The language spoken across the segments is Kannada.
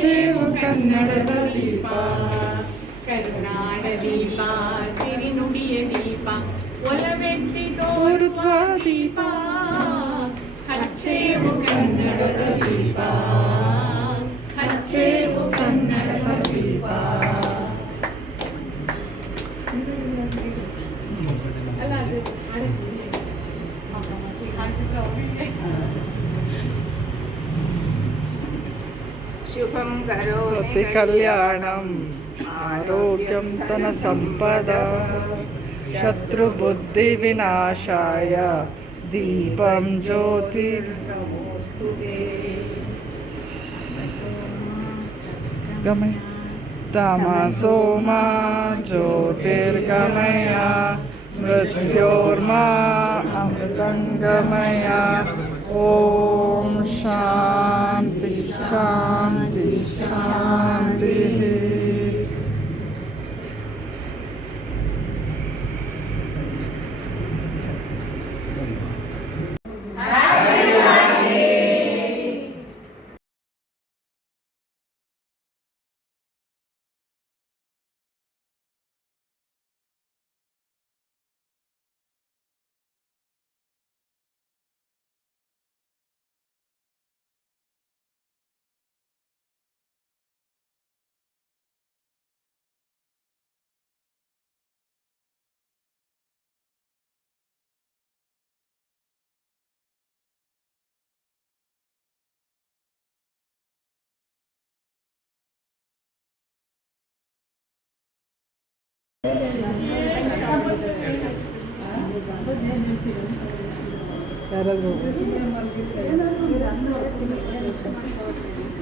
ಹಚ್ಚೇವು ಕನ್ನಡದ ದೀಪ, ಕರುನಾಡ ದೀಪ, ಸಿರಿನುಡಿಯ ದೀಪ, ಒಲವೆತ್ತಿ ತೋರುವ ದೀಪ, ಹಚ್ಚೇವು ಕನ್ನಡದ ದೀಪ, ಹಚ್ಚೇವು ಕನ್ನಡದ ದೀಪ. ಶುಭಂ ಕರೋತಿ ಕಲ್ಯಾಣಂ ಆರೋಗ್ಯಂ ಧನ ಸಂಪದ ಶತ್ರುಬುದ್ಧಿ ವಿನಾಶಾಯ ದೀಪಂ ಜ್ಯೋತಿರ್ನಮೋಸ್ತುತೇ. ಗಮಯ ತಮಸೋ ಮಾ ಜ್ಯೋತಿರ್ಗಮಯ ಮೃತ್ಯೋರ್ಮಾ ಅಮೃತಂಗಮಯ. ಓಂ ಶಾಂತಿ ಶಾಂತಿ ಶಾಂತಿ.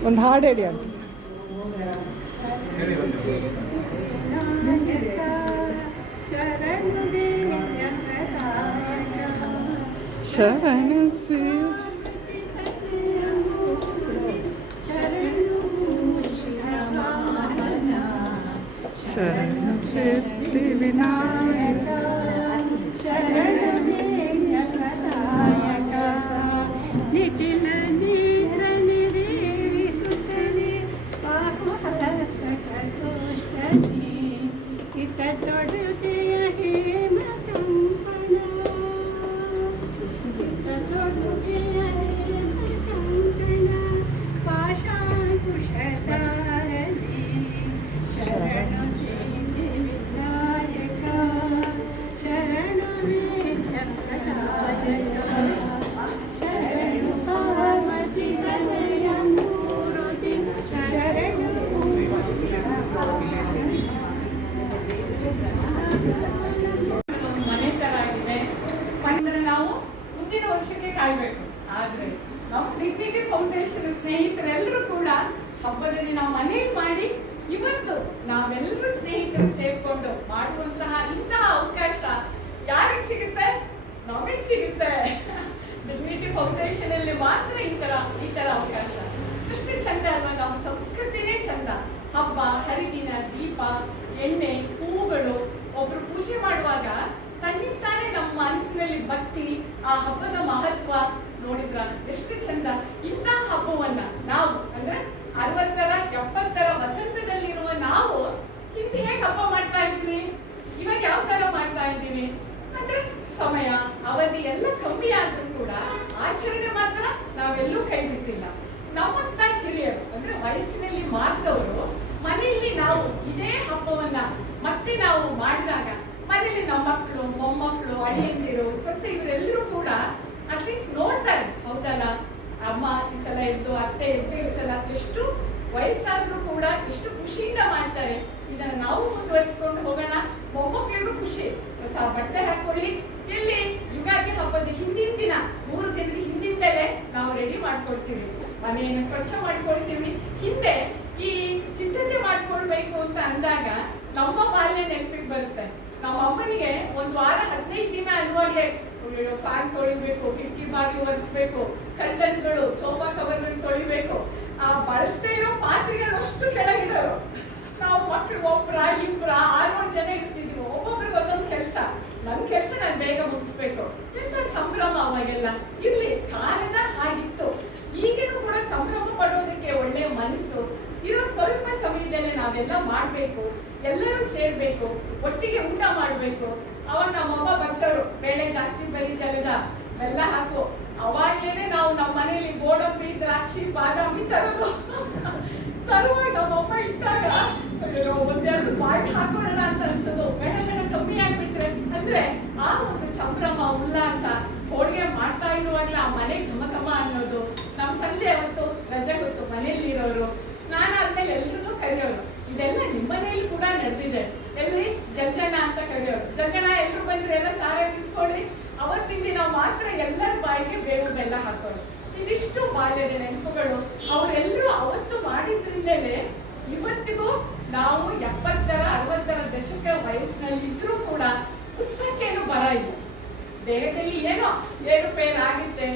ಒಂದು ಹಾಡು ಹೇಳಿ ಅಂತ. ಶರಣ ಶರಣ ಸಿದ್ಧಿ ವಿನಾಯಕ ಮನೆ ತರ ಆಗಿದೆ. ಅಂದ್ರೆ ನಾವು ಮುಂದಿನ ವರ್ಷಕ್ಕೆ ಕಾಯ್ಬೇಕು. ಆದ್ರೆ ನಾವು ಡಿಗ್ನಿಟಿ ಫೌಂಡೇಶನ್ ಸ್ನೇಹಿತರೆಲ್ಲರೂ ಕೂಡ ಹಬ್ಬದಲ್ಲಿ ನಾವು ಮನೇಲಿ ಮಾಡಿ ಇವತ್ತು ನಾವೆಲ್ಲರೂ ಸ್ನೇಹಿತರು ಸೇರ್ಕೊಂಡು ಮಾಡುವಂತಹ ಇಂತಹ ಅವಕಾಶ ಯಾರಿಗೆ ಸಿಗುತ್ತೆ? ನಮಗೆ ಸಿಗುತ್ತೆ. ಡಿಗ್ನಿಟಿ ಫೌಂಡೇಶನ್ ಅಲ್ಲಿ ಮಾತ್ರ ಈ ತರ ಅವಕಾಶ. ಅಷ್ಟು ಚಂದ ಅಲ್ವಾ? ನಮ್ಮ ಸಂಸ್ಕೃತಿನೇ ಚಂದ. ಹಬ್ಬ ಹರಿದಿನ, ದೀಪ, ಎಣ್ಣೆ, ಹೂವುಗಳು. ಒಬ್ರು ಪೂಜೆ ಮಾಡುವಾಗ ತನ್ನಿಂತಾನೆ ನಮ್ಮ ಮನಸ್ಸಿನಲ್ಲಿ ಭಕ್ತಿ, ಆ ಹಬ್ಬದ ಮಹತ್ವ ನೋಡಿದ್ರ ಎಷ್ಟು ಚಂದ. ಇಂತಹ ಹಬ್ಬವನ್ನ ನಾವು ಅಂದ್ರೆ 60ರ 70ರ ವಸಂತದಲ್ಲಿರುವ ನಾವು ಹಿಂದೆ ಹೇಗೆ ಹಬ್ಬ ಮಾಡ್ತಾ ಇದ್ವಿ, ಇವಾಗ ಯಾವ ತರ ಮಾಡ್ತಾ ಇದ್ದೀವಿ ಅಂದ್ರೆ ಸಮಯ ಅವಧಿ ಎಲ್ಲ ಕಮ್ಮಿ ಆದ್ರೂ ಕೂಡ ಆಚರಣೆ ಮಾತ್ರ ನಾವೆಲ್ಲೂ ಕೈ ಬಿಟ್ಟಿಲ್ಲ. ನಮ್ಮಂತ ಹಿರಿಯರು ಅಂದ್ರೆ ವಯಸ್ಸಿನಲ್ಲಿ ಮಾರ್ಗವರು ಮನೆಯಲ್ಲಿ ನಾವು ಇದೇ ಹಬ್ಬವನ್ನ ಮತ್ತೆ ನಾವು ಮಾಡಿದಾಗ ಮನೆಯಲ್ಲಿ ನಮ್ಮ ಮಕ್ಕಳು, ಮೊಮ್ಮಕ್ಕಳು, ಅಳಿಯಂದಿರು, ಸೊಸೆ ಇವರೆಲ್ಲರೂ ಕೂಡ ಅಟ್ಲೀಸ್ಟ್ ನೋಡ್ತಾರೆ. ಹೌದಲ್ಲ, ಅಮ್ಮ ಈ ಸಲ ಎದ್ದು, ಅತ್ತೆ ಎದ್ದು ಈ ಸಲ ಎಷ್ಟು ವಯಸ್ಸಾದ್ರೂ ಕೂಡ ಎಷ್ಟು ಖುಷಿಯಿಂದ ಮಾಡ್ತಾರೆ. ಇದನ್ನ ನಾವು ಮುಂದುವರಿಸ್ಕೊಂಡು ಹೋಗೋಣ. ಮೊಮ್ಮಕ್ಕಳಿಗೂ ಖುಷಿ, ಹೊಸ ಬಟ್ಟೆ ಹಾಕೊಳ್ಳಿ. ಎಲ್ಲಿ ಯುಗಾದಿ ಹಬ್ಬದ ಹಿಂದಿನ ದಿನ 3 ದಿನದ ಹಿಂದಿಂದಲೇ ನಾವು ರೆಡಿ ಮಾಡ್ಕೊಳ್ತೀವಿ, ಮನೆಯನ್ನು ಸ್ವಚ್ಛ ಮಾಡ್ಕೊಳ್ತೀವಿ. ಹಿಂದೆ ಈ ಸಿದ್ಧತೆ ಮಾಡ್ಕೊಳ್ಬೇಕು ಅಂತ ಅಂದಾಗ ನಮ್ಮ ಬಾಲ್ಯ ನೆನಪಿಗೆ ಬರುತ್ತೆ. ನಮ್ಮ ಅಮ್ಮನಿಗೆ 1 ವಾರ 15 ದಿನ ಅನ್ನುವಾಗಲೇ ಫ್ಯಾನ್ ತೊಳಿಬೇಕು, ಕಿಟಕಿ ಬಾಗಿಲು ಒರೆಸ್ಬೇಕು, ಕರ್ಟನ್ಗಳು, ಸೋಫಾ ಕವರ್ಗಳು ತೊಳಿಬೇಕು. ಆ ಬಳಸ್ತಾ ಇರೋ ಪಾತ್ರೆಗಳು ಅಷ್ಟು ಕೆಳಗಿಡೋರು. ನಾವು ಮಕ್ಕಳು 1 2 6 ಜನ ಇರ್ತಿದ್ವಿ. ಒಬ್ಬೊಬ್ರಿಗೆ ಒಂದೊಂದು ಕೆಲಸ. ನನ್ನ ಕೆಲಸ ನಾನು ಬೇಗ ಮುಗಿಸ್ಬೇಕು. ಎಂತ ಸಂಭ್ರಮ ಅವಾಗೆಲ್ಲ. ಇರ್ಲಿ, ಕಾಲದ ಹಾಗಿತ್ತು. ಈಗಿನೂ ಕೂಡ ಸಂಭ್ರಮ ಪಡೋದಕ್ಕೆ ಒಳ್ಳೆಯ ಮನಸ್ಸು ಇರೋ ನಾವೆಲ್ಲ ಮಾಡಬೇಕು, ಎಲ್ಲರೂ ಸೇರ್ಬೇಕು, ಒಟ್ಟಿಗೆ ಊಟ ಮಾಡಬೇಕು. ಅವಾಗ ನಮ್ಮಮ್ಮ ಬರ್ಸೋರು, ಬೇಳೆ ಜಾಸ್ತಿ ಬರೀ ಜಲದ ಬೆಲ್ಲ ಹಾಕು. ಅವಾಗ್ಲೇನೆ ನಾವು ನಮ್ಮ ಮನೇಲಿ ಗೋಡಂಬಿ, ದ್ರಾಕ್ಷಿ, ಬಾದಾಮಿ ತರುವಾಗ ನಮ್ಮಮ್ಮ ಇಟ್ಟಾಗ ಒಂದೆರಡು ಬಾಯಿ ಹಾಕೋಣ ಅಂತ ಅನ್ಸೋದು. ಬೇಡ ಬೇಡ ಕಮ್ಮಿ ಆಗ್ಬಿಟ್ರೆ ಅಂದ್ರೆ ಆ ಒಂದು ಸಂಭ್ರಮ, ಉಲ್ಲಾಸ. ಹೋಳಿಗೆ ಮಾಡ್ತಾ ಇರುವಾಗಲೇ ಆ ಮನೆ ಘಮ ಘಮ ಅನ್ನೋದು. ನಮ್ಮ ತಂದೆ ಅವತ್ತು ರಜೆ ಗೊತ್ತು, ಮನೇಲಿ ಇರೋರು ಸ್ನಾನ ಆದ್ಮೇಲೆ ಎಲ್ರಿಗೂ ಕರೆಯೋರು. ಇದೆಲ್ಲ ನಿಮ್ಮನೇಲಿ ಕೂಡ ನಡೆದಿದೆ. ಎಲ್ಲಿ ಜಲ್ಜಣ ಅಂತ ಕರೆಯೋರು. ಜಲ್ಜಣ ಎಲ್ರು ಬಂದ್ರೆ ಎಲ್ಲ ಸಾರ ಇಟ್ಕೊಳ್ಳಿ. ಅವತ್ತಿನ ದಿನ ಮಾತ್ರ ಎಲ್ಲರ ಬಾಯಿಗೆ ಬೇವು ಬೆಲ್ಲ ಹಾಕೋರು. ಇದಿಷ್ಟು ಬಾಲ್ಯದ ನೆನಪುಗಳು. ಅವರೆಲ್ಲರೂ ಅವತ್ತು ಮಾಡಿದ್ರಿಂದಲೇ ಇವತ್ತಿಗೂ ನಾವು 70ರ 60ರ ದಶಕ ವಯಸ್ಸಿನಲ್ಲಿ ಇದ್ರೂ ಕೂಡ ಉತ್ಸಾಹಕ್ಕೇನು ಬರ ಇಲ್ಲ. ದೇಹದಲ್ಲಿ ಏನೋ ಏರುಪೇರು ಆಗುತ್ತೆ,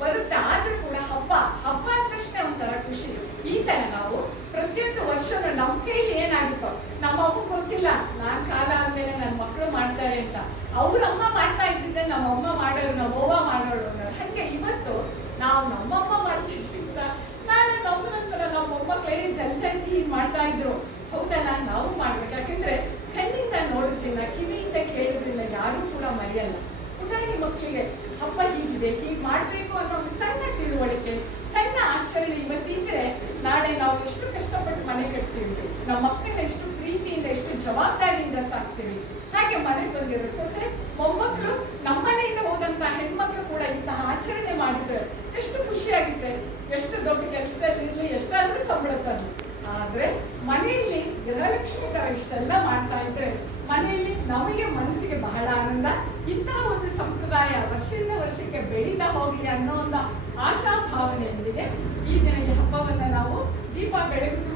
ಬರುತ್ತೆ. ಆದ್ರೂ ಕೂಡ ಹಬ್ಬ ಅಂದ ತಕ್ಷಣ ಒಂಥರ ಖುಷಿ. ಈ ತರ ನಾವು ಪ್ರತಿಯೊಂದು ವರ್ಷದ ನಮ್ಮ ಕೈಲಿ ಏನಾಗುತ್ತೋ, ನಮ್ಮ ಅಮ್ಮ ಗೊತ್ತಿಲ್ಲ ನಾನ್ ಕಾಲ ಆದ್ಮೇಲೆ ನನ್ನ ಮಕ್ಕಳು ಮಾಡ್ತಾರೆ ಅಂತ. ಅವ್ರಮ್ಮ ಮಾಡ್ತಾ ಇದ್ದಿದ್ದೆ ನಮ್ಮಮ್ಮ ಮಾಡೋರು, ನಮ್ಮವ್ವ ಮಾಡೋರು ಅನ್ನೋರು. ಹಂಗೆ ಇವತ್ತು ನಾವು ನಮ್ಮಮ್ಮ ಮಾಡ್ತಿದ್ರಿಂದ ನಾಳೆ ನಮ್ಮ ನಂತರ ನಮ್ಮಮ್ಮ ಕೈಲಿ ಜಲ್ಜಿ ಮಾಡ್ತಾ ಇದ್ರು. ಹೌದಲ್ಲ, ನಾವು ಮಾಡ್ಬೇಕು. ಯಾಕಂದ್ರೆ ಕಣ್ಣಿಂದ ನೋಡುತ್ತಿಲ್ಲ, ಕಿವಿಯಿಂದ ಕೇಳುವುದಿಲ್ಲ, ಯಾರು ಕೂಡ ಮರೆಯಲ್ಲ. ಪುಟಾಣಿ ಮಕ್ಕಳಿಗೆ ಹಬ್ಬ ಹೀಗಿದೆ, ಹೀಗೆ ಮಾಡ್ಬೇಕು ಅನ್ನೋ ಒಂದು ಸಣ್ಣ ತಿಳುವಳಿಕೆ, ಸಣ್ಣ ಆಚರಣೆ ಇವತ್ತಿದ್ರೆ ನಾಳೆ ನಾವು ಎಷ್ಟು ಕಷ್ಟಪಟ್ಟು ಮನೆ ಕಟ್ತೀವಿ, ನಮ್ಮ ಮಕ್ಕಳನ್ನ ಎಷ್ಟು ಪ್ರೀತಿಯಿಂದ, ಎಷ್ಟು ಜವಾಬ್ದಾರಿಯಿಂದ ಸಾಕ್ತೀವಿ. ಹಾಗೆ ಮನೆಗೆ ಬಂದಿರೋ ಸೊಸೆ ಮೊಮ್ಮಕ್ಕಳು, ನಮ್ಮನೆಯಿಂದ ಹೋದಂತ ಹೆಣ್ಮಕ್ಳು ಕೂಡ ಇಂತಹ ಆಚರಣೆ ಮಾಡಿದ್ರೆ ಎಷ್ಟು ಖುಷಿಯಾಗುತ್ತೆ. ಎಷ್ಟು ದೊಡ್ಡ ಕೆಲಸದಲ್ಲಿ ಇರ್ಲಿ, ಎಷ್ಟಾದ್ರೂ ಸಂಬಳ ತರಲಿ, ಆದ್ರೆ ಮನೆಯಲ್ಲಿ ಗೃಹಲಕ್ಷ್ಮಿ ತರ ಇಷ್ಟೆಲ್ಲ ಮಾಡ್ತಾ ಇದ್ರೆ ಮನೆಯಲ್ಲಿ ನಮಗೆ ಮನಸ್ಸಿಗೆ ಬಹಳ ಆನಂದ. ಇಂತಹ ಒಂದು ಸಂಪ್ರದಾಯ ವರ್ಷದಿಂದ ವರ್ಷಕ್ಕೆ ಬೆಳೀತಾ ಹೋಗ್ಲಿ ಅನ್ನೋ ಒಂದು ಆಶಾ ಭಾವನೆಯೊಂದಿಗೆ ಈ ದಿನ ಈ ಹಬ್ಬವನ್ನ ನಾವು ದೀಪ ಬೆಳಗುವ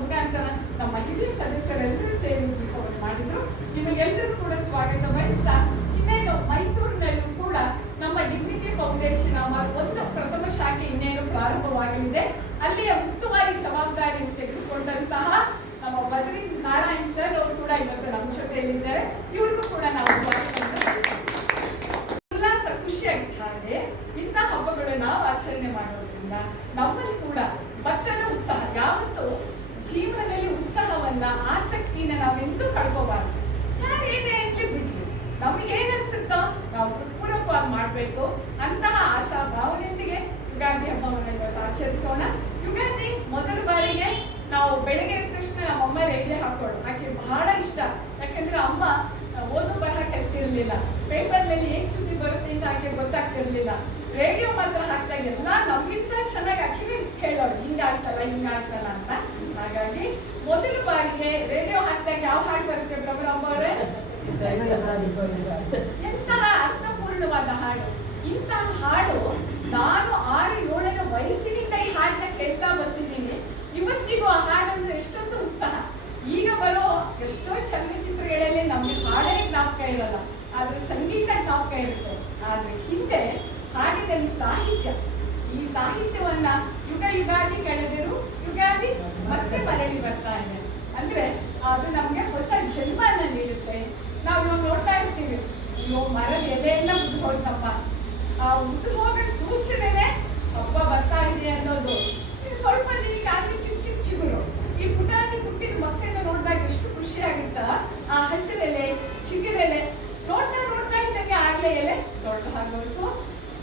ಮುಖಾಂತರ ನಮ್ಮ ಹಿರಿಯ ಸದಸ್ಯರೆಲ್ಲರೂ ಸೇರಿ ದೀಪವನ್ನು ಮಾಡಿದ್ರು. ನಿಮಗೆಲ್ಲರೂ ಕೂಡ ಸ್ವಾಗತ ಬಯಸ್ತಾ, ಇನ್ನೇನು ಮೈಸೂರಿನಲ್ಲೂ ಕೂಡ ನಮ್ಮ ಡಿಗ್ನಿಟಿ ಫೌಂಡೇಶನ್ ಒಂದು ಪ್ರಥಮ ಶಾಖೆ ಇನ್ನೇನು ಪ್ರಾರಂಭವಾಗಲಿದೆ. ಅಲ್ಲಿಯ ಉಸ್ತುವಾರಿ ಜವಾಬ್ದಾರಿ ತೆಗೆದುಕೊಂಡಂತಹ ನಮ್ಮ ಬದ್ರಿ ನಾರಾಯಣ್ ಸರ್ ಅವರು ಕೂಡ ಇವತ್ತು ನಮ್ಮ ಜೊತೆಯಲ್ಲಿದ್ದಾರೆ. ಇವ್ರಿಗೂ ಕೂಡ ನಾವು ಉಲ್ಲಾಸ, ಖುಷಿಯಾಗಿದ್ದ ಹಾಗೆ ಇಂತಹ ಹಬ್ಬಗಳು ನಾವು ಆಚರಣೆ ಮಾಡೋದ್ರಿಂದ ನಮ್ಮಲ್ಲಿ ಕೂಡ ಭತ್ತದ ಉತ್ಸಾಹ. ಯಾವತ್ತು ಜೀವನದಲ್ಲಿ ಉತ್ಸಾಹವನ್ನ, ಆಸಕ್ತಿನ ನಾವೆಂದೂ ಕಳ್ಕೋಬಾರ್ದು. ಯಾರು ಏನೇ ಅಂತ ಬಿಡ್ಲಿ, ನಮ್ಗೆ ಏನ್ ಅನ್ಸುತ್ತೋ ನಾವು ಪೂರ್ವಕವಾಗಿ ಮಾಡ್ಬೇಕು. ಅಂತಹ ಆಶಾ ಭಾವನೆಯೊಂದಿಗೆ ಯುಗಾದಿ ಹಬ್ಬವನ್ನು ಇವತ್ತು ಆಚರಿಸೋಣ. ಯುಗಾದಿ ಮೊದಲ ಬಾರಿಗೆ ನಾವು ಬೆಳಗ್ಗೆ ಎದ್ದ ತಕ್ಷಣ ನಮ್ಮಮ್ಮ ರೇಡಿಯೋ ಹಾಕೋಳು. ಆಕೆ ಬಹಳ ಇಷ್ಟ. ಯಾಕಂದ್ರೆ ಅಮ್ಮ ಓದು ಬರಹ ಕಲ್ತಿರ್ಲಿಲ್ಲ, ಪೇಪರ್ನಲ್ಲಿ ಏನ್ ಸುದ್ದಿ ಬರುತ್ತೆ ಅಂತ ಆಕೆ ಗೊತ್ತಾಗ್ತಿರ್ಲಿಲ್ಲ. ರೇಡಿಯೋ ಮಾತ್ರ ಹಾಕ್ದಾಗ ಎಲ್ಲ ನಮ್ಗಿಂತ ಚೆನ್ನಾಗಿ ಆಕೆಗೆ ಕೇಳೋಳು, ಹಿಂಗಾಗ್ತಲ್ಲ ಹಿಂಗಾಗ್ತಲ್ಲ ಅಂತ. ಹಾಗಾಗಿ ಮೊದಲ ಬಾರಿಗೆ ರೇಡಿಯೋ ಹಾಕಿದಾಗ ಯಾವ ಹಾಡು ಬರುತ್ತೆ ಪ್ರಭುರಮ್ಮ ಅವರೇ? ಎಂತಹ ಅರ್ಥಪೂರ್ಣವಾದ ಹಾಡು. ಇಂತಹ ಹಾಡು ನಾನು 6-7 ವಯಸ್ಸಿನಿಂದ ಈ ಹಾಡನ್ನ ಕೇಳ್ತಾ ಬರ್ತಿದ್ದೀನಿ. ಇವತ್ತಿಗೂ ಆ ಹಾಡಂದ್ರೆ ಎಷ್ಟೊಂದು ಉತ್ಸಾಹ. ಈಗ ಬರೋ ಎಷ್ಟೋ ಚಲನಚಿತ್ರಗಳಲ್ಲಿ ನಮ್ಗೆ ಹಾಡೇ ಜ್ಞಾಪಕ ಇರಲ್ಲ, ಆದ್ರೆ ಸಂಗೀತ ಜ್ಞಾಪಕ ಇರುತ್ತೆ. ಆದ್ರೆ ಹಿಂದೆ ಹಾಡಿನಲ್ಲಿ ಸಾಹಿತ್ಯ, ಈ ಸಾಹಿತ್ಯವನ್ನ ಯುಗ ಯುಗಾದಿ ಕಳೆದಿರು ಯುಗಾದಿ ಮತ್ತೆ ಮರಳಿ ಬರ್ತಾ ಇದೆ. ಅಂದ್ರೆ ಅದು ನಮ್ಗೆ ಹೊಸ ಜನ್ಮನ ನೀಡುತ್ತೆ. ನಾವು ನೋಡ್ತಾ ಇರ್ತೀವಿ, ಮರದ ಎಲೆಯೆಲ್ಲ ಉದ್ದು ಹೋಯ್ತಪ್ಪ, ಆ ಉದ್ದು ಹೋಗ ಸೂಚನೆ ಹಬ್ಬ ಬರ್ತಾ ಇದೆ ಅನ್ನೋದು. ಸ್ವಲ್ಪ ದಿನಕ್ಕೆ ಆದ್ರೆ ಚಿಕ್ಕ ಚಿಗುರು. ಈ ಪುಟಾಣಿ ಹುಟ್ಟಿದ ಮಕ್ಕಳನ್ನ ನೋಡಿದಾಗ ಎಷ್ಟು ಖುಷಿ ಆಗುತ್ತ. ಆ ಹಸಿರೆಲೆ, ಚಿಗುರೆಲೆ ನೋಡ್ತಾ ಇದ್ದಂಗೆ ಆಗ್ಲೇ ಎಲೆ ದೊಡ್ಡ ಹಾಗೋಯ್ತು.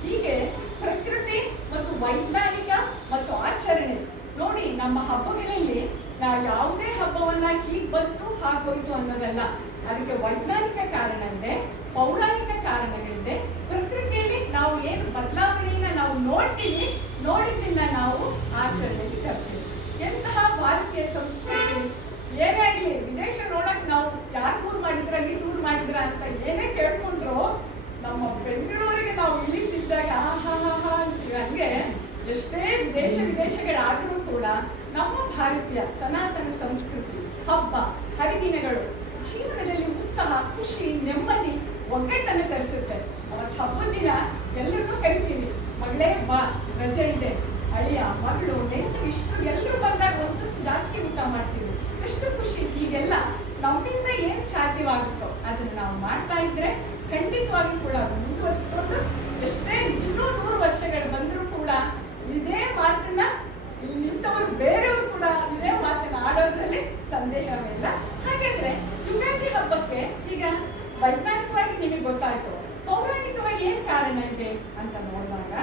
ಹೀಗೆ ಪ್ರಕೃತಿ ಮತ್ತು ವೈಜ್ಞಾನಿಕ ಮತ್ತು ಆಚರಣೆ ನೋಡಿ. ನಮ್ಮ ಹಬ್ಬಗಳಲ್ಲಿ ನಾವು ಯಾವುದೇ ಹಬ್ಬವನ್ನ ಹೀಗ್ ಬಂತು ಹಾಗೋಯ್ತು ಅನ್ನೋದಲ್ಲ. ಅದಕ್ಕೆ ವೈಜ್ಞಾನಿಕ ಕಾರಣ ಇದೆ, ಪೌರಾಣಿಕ ಕಾರಣಗಳಿದೆ. ಪ್ರಕೃತಿಯಲ್ಲಿ ನಾವು ಏನು ಬದಲಾವಣೆಯನ್ನ ನಾವು ನೋಡ್ತೀವಿ, ನೋಡಿದ್ದನ್ನ ನಾವು ಆಚರಣೆಗೆ ತರ್ತೀವಿ. ಎಂತಹ ಭಾರತೀಯ ಸಂಸ್ಕೃತಿ. ಏನೇ ಆಗ್ಲಿ, ವಿದೇಶ ನೋಡಕ್ ನಾವು ಯಾರು ಟೂರ್ ಮಾಡಿದ್ರ, ಈ ಟೂರ್ ಮಾಡಿದ್ರ ಅಂತ ಏನೇ ಕೇಳ್ಕೊಂಡ್ರು ನಮ್ಮ ಬೆಂಗಳೂರಿಗೆ ನಾವು ಇಳಿತಿದ್ದಾಗ ಆಹಾ ಅಂತೀವಿ. ಹಂಗೆ ಎಷ್ಟೇ ದೇಶ ವಿದೇಶಗಳಾದರೂ ಕೂಡ ನಮ್ಮ ಭಾರತೀಯ ಸನಾತನ ಸಂಸ್ಕೃತಿ, ಹಬ್ಬ ಹರಿದಿನಗಳು ಜೀವನದಲ್ಲಿ ಉತ್ಸಾಹ, ಖುಷಿ, ನೆಮ್ಮದಿ, ಒಗ್ಗಟ್ಟನ್ನು ತರಿಸುತ್ತೆ. ಅವತ್ತು ಹಬ್ಬದ ದಿನ ಎಲ್ಲರಿಗೂ ಕರಿತೀವಿ, ಮಗಳೇ ಬಾ, ರಜೆ ಇದೆ, ಅಳಿಯ ಮಗಳು ನೆಂಟರು ಇಷ್ಟು ಎಲ್ಲರೂ ಬಂದಾಗ ಒಂದು ಜಾಸ್ತಿ ಊಟ ಮಾಡ್ತೀವಿ. ಎಷ್ಟು ಖುಷಿ. ಹೀಗೆಲ್ಲ ನಮ್ಮಿಂದ ಏನ್ ಸಾಧ್ಯವಾಗುತ್ತೋ ಅದನ್ನ ನಾವು ಮಾಡ್ತಾ ಇದ್ರೆ ಖಂಡಿತವಾಗಿ ಕೂಡ ಮುಂದುವರಿಸಿಕೊಂಡು ಎಷ್ಟೇ ಇನ್ನೂ 100 ವರ್ಷಗಳು ಬಂದರೂ ಕೂಡ ಇದೇ ಮಾತನ್ನ ಇಂಥವ್ರು ಬೇರೆಯವರು ಕೂಡ ಇದೇ ಮಾತನ್ನ ಆಡೋದ್ರಲ್ಲಿ ಸಂದೇಹ ವೈಜ್ಞಾನಿಕವಾಗಿ ನಿಮಗೆ ಗೊತ್ತಾಯ್ತು. ಪೌರಾಣಿಕವಾಗಿ ಏನ್ ಕಾರಣ ಇದೆ ಅಂತ ನೋಡುವಾಗ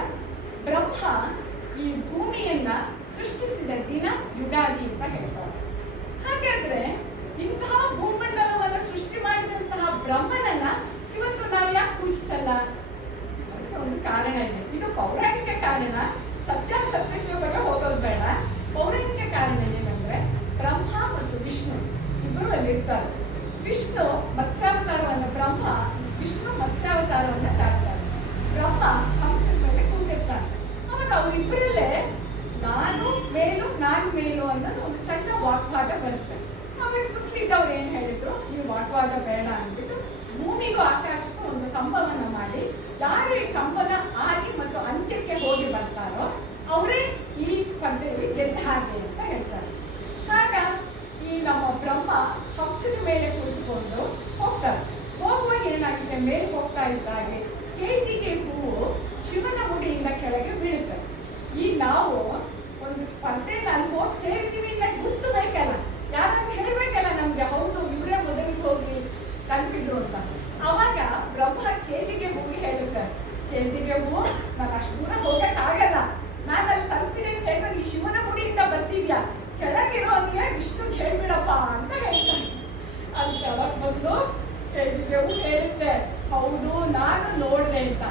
ಬ್ರಹ್ಮ ಈ ಭೂಮಿಯನ್ನ ಸೃಷ್ಟಿಸಿದ ದಿನ ಯುಗಾದಿ ಅಂತ ಹೇಳ್ತಾರೆ. ಹಾಗಾದ್ರೆ ಇಂತಹ ಭೂಮಂಡಲವನ್ನು ಸೃಷ್ಟಿ ಮಾಡಿದಂತಹ ಬ್ರಹ್ಮನನ್ನ ಇವತ್ತು ನಾವು ಯಾಕೆ ಪೂಜಿಸಲ್ಲ? ಅದಕ್ಕೆ ಒಂದು ಕಾರಣ ಇದೆ. ಇದು ಪೌರಾಣಿಕ ಕಾರಣ, ಸತ್ಯಕ್ಕೆ ಬಗ್ಗೆ ಹೋಗೋದು ಬೇಡ. ಪೌರಾಣಿಕ ಕಾರಣ ಏನಂದ್ರೆ ಬ್ರಹ್ಮ ಮತ್ತು ವಿಷ್ಣು ಇಬ್ಬರು ಅಲ್ಲಿರ್ತಾರೆ. ವಿಷ್ಣು ಮತ್ಸ್ಯಾವತಾರವನ್ನ ಬ್ರಹ್ಮ ವಿಷ್ಣು ಮತ್ಸ್ಯಾವತಾರವನ್ನ ತಾಡ್ತಾರೆ. ಬ್ರಹ್ಮ ಹಂಸದ ಮೇಲೆ ಕೂತಿರ್ತಾನೆ. ಅವಾಗ ಅವರಿಬ್ಬರಲ್ಲೇ ನಾನು ಮೇಲು ಅನ್ನೋದು ಒಂದು ಸಣ್ಣ ವಾಗ್ವಾದ ಬರುತ್ತೆ. ಆಮೇಲೆ ಸುತ್ತಲಿದ್ದವ್ರು ಏನ್ ಹೇಳಿದ್ರು, ಈ ವಾಗ್ವಾದ ಬೇಡ ಅಂದ್ಬಿಟ್ಟು ಭೂಮಿಗೂ ಆಕಾಶಕ್ಕೂ ಒಂದು ಕಂಬವನ್ನ ಮಾಡಿ ಯಾರು ಈ ಕಂಬದ ಆದಿ ಮತ್ತು ಅಂತ್ಯಕ್ಕೆ ಹೋಗಿ ಬರ್ತಾರೋ ಅವರೇ ಈ ಸ್ಪರ್ಧೆಯಲ್ಲಿ ಗೆದ್ದ ಹಾಗೆ ಅಂತ ಹೇಳ್ತಾರೆ. ಆಗ ಈ ನಮ್ಮ ಬ್ರಹ್ಮ ಹಂಸದ ಮೇಲೆ ಕುಳಿತುಕೊಂಡು ಹೋಗ್ತಾರೆ. ಹೋಗುವಾಗ ಏನಾಗಿದೆ, ಮೇಲೆ ಹೋಗ್ತಾ ಇದ್ದಾಗೆ ಕೇದಿಗೆ ಹೂವು ಶಿವನ ಮುಡಿಯಿಂದ ಕೆಳಗೆ ಬೀಳುತ್ತೆ. ಈ ನಾವು ಒಂದು ಸ್ಪರ್ಧೆಯಲ್ಲಿ ಅಲ್ಲಿ ಹೋಗಿ ಸೇರ್ತೀವಿ ಅಂತ ಗುರ್ತು ಬೇಕಲ್ಲ, ಯಾರಾದ್ರೂ ಹೇಳ್ಬೇಕಲ್ಲ ನಮ್ಗೆ, ಹೌದು ಇವರೇ ಮೊದಲಿಗೆ ಹೋಗಿ ತಲುಪಿದ್ರು ಅಂತ. ಅವಾಗ ಬ್ರಹ್ಮ ಕೇದಿಗೆ ಹೂವಿ ಹೇಳುತ್ತಾರೆ, ಕೇದಿಗೆ ಹೂವು ನಾನು ಅಷ್ಟು ದೂರ ಹೋಗಕ್ ಆಗಲ್ಲ, ನಾನು ಅಲ್ಲಿ ತಲುಪಿದೆ ಅಂತ ಹೇಗೋ ನೀ ಶಿವನ ಮುಡಿಯಿಂದ ಬರ್ತಿದ್ಯಾ, ಕೆಳಗಿರೋ ಅವನಿಗೆ ವಿಷ್ಣುಗೆ ಹೇಳ್ಬಿಡಪ್ಪ ಅಂತ ಹೇಳ್ತಾನೆ. ಅಲ್ಲಿ ಕೆಳಗೆ ಬಂದು ಕೇದಿಗೆ ಹೂ ಹೇಳುತ್ತೆ, ಹೌದು ನಾನು ನೋಡಿದೆ ಅಂತ.